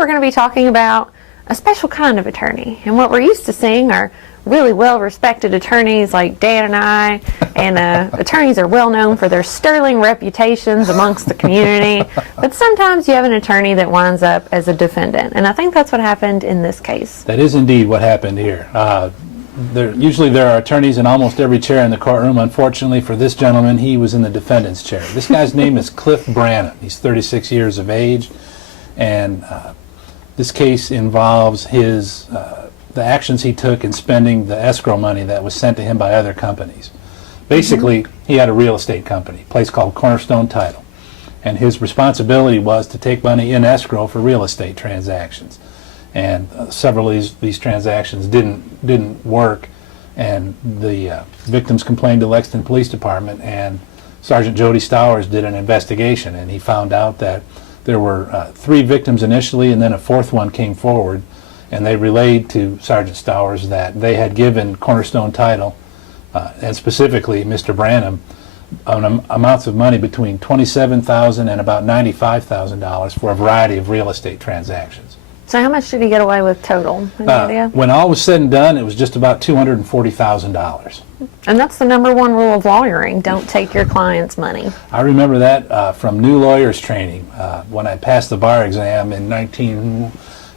we're going to be talking about a special kind of attorney. And what we're used to seeing are really well-respected attorneys like Dan and I, and attorneys are well known for their sterling reputations amongst the community. But sometimes you have an attorney that winds up as a defendant, and I think that's what happened in this case. That is indeed what happened here. Usually there are attorneys in almost every chair in the courtroom. Unfortunately for this gentleman, he was in the defendant's chair. This guy's name is Cliff Branham. He's 36 years of age, and this case involves the actions he took in spending the escrow money that was sent to him by other companies. Basically, he had a real estate company, a place called Cornerstone Title, and his responsibility was to take money in escrow for real estate transactions. And several of these transactions didn't work, and the victims complained to Lexington Police Department, and Sergeant Jody Stowers did an investigation, and he found out that there were 3 victims initially, and then a 4th one came forward, and they relayed to Sergeant Stowers that they had given Cornerstone Title, and specifically Mr. Branham, amounts of money between $27,000 and about $95,000 for a variety of real estate transactions. So how much did he get away with total? Any idea? When all was said and done, it was just about $240,000. And that's the #1 rule of lawyering: don't take your client's money. I remember that from new lawyers training when I passed the bar exam in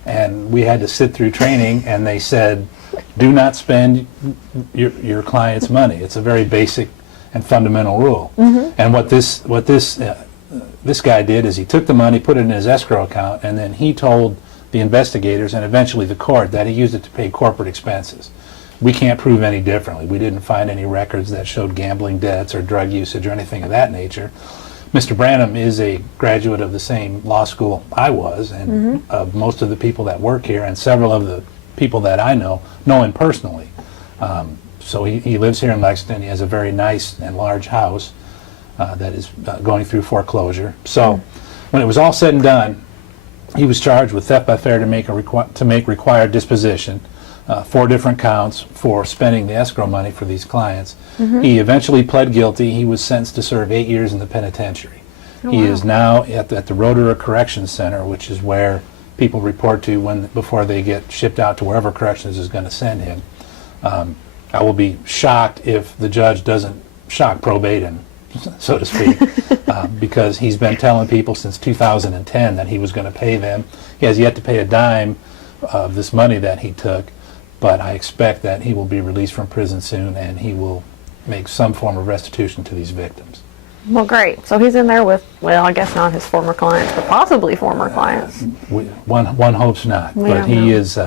and we had to sit through training, and they said, do not spend your client's money. It's a very basic and fundamental rule. And what this guy did is he took the money, put it in his escrow account, and then he told the investigators and eventually the court that he used it to pay corporate expenses. We can't prove any differently. We didn't find any records that showed gambling debts or drug usage or anything of that nature. Mr. Branham is a graduate of the same law school I was, and of most of the people that work here, and several of the people that I know him personally. So he lives here in Lexington. He has a very nice and large house that is going through foreclosure. So when it was all said and done, he was charged with theft by failure to make required disposition, 4 different counts for spending the escrow money for these clients. He eventually pled guilty. He was sentenced to serve 8 years in the penitentiary. He is now at the Rotorua Corrections Center, which is where people report to before they get shipped out to wherever corrections is going to send him. I will be shocked if the judge doesn't shock probate him, so to speak, because he's been telling people since 2010 that he was going to pay them. He has yet to pay a dime of this money that he took, but I expect that he will be released from prison soon, and he will make some form of restitution to these victims. Well, great. So he's in there with, well, I guess not his former clients, but possibly former clients. One hopes not, but he is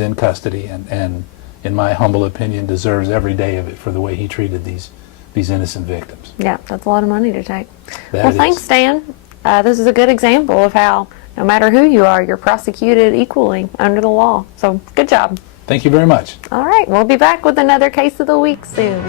in custody, and in my humble opinion, deserves every day of it for the way he treated these innocent victims. Yeah, that's a lot of money to take. Well, thanks, Dan. This is a good example of how no matter who you are, you're prosecuted equally under the law. So good job. Thank you very much. All right, we'll be back with another case of the week soon.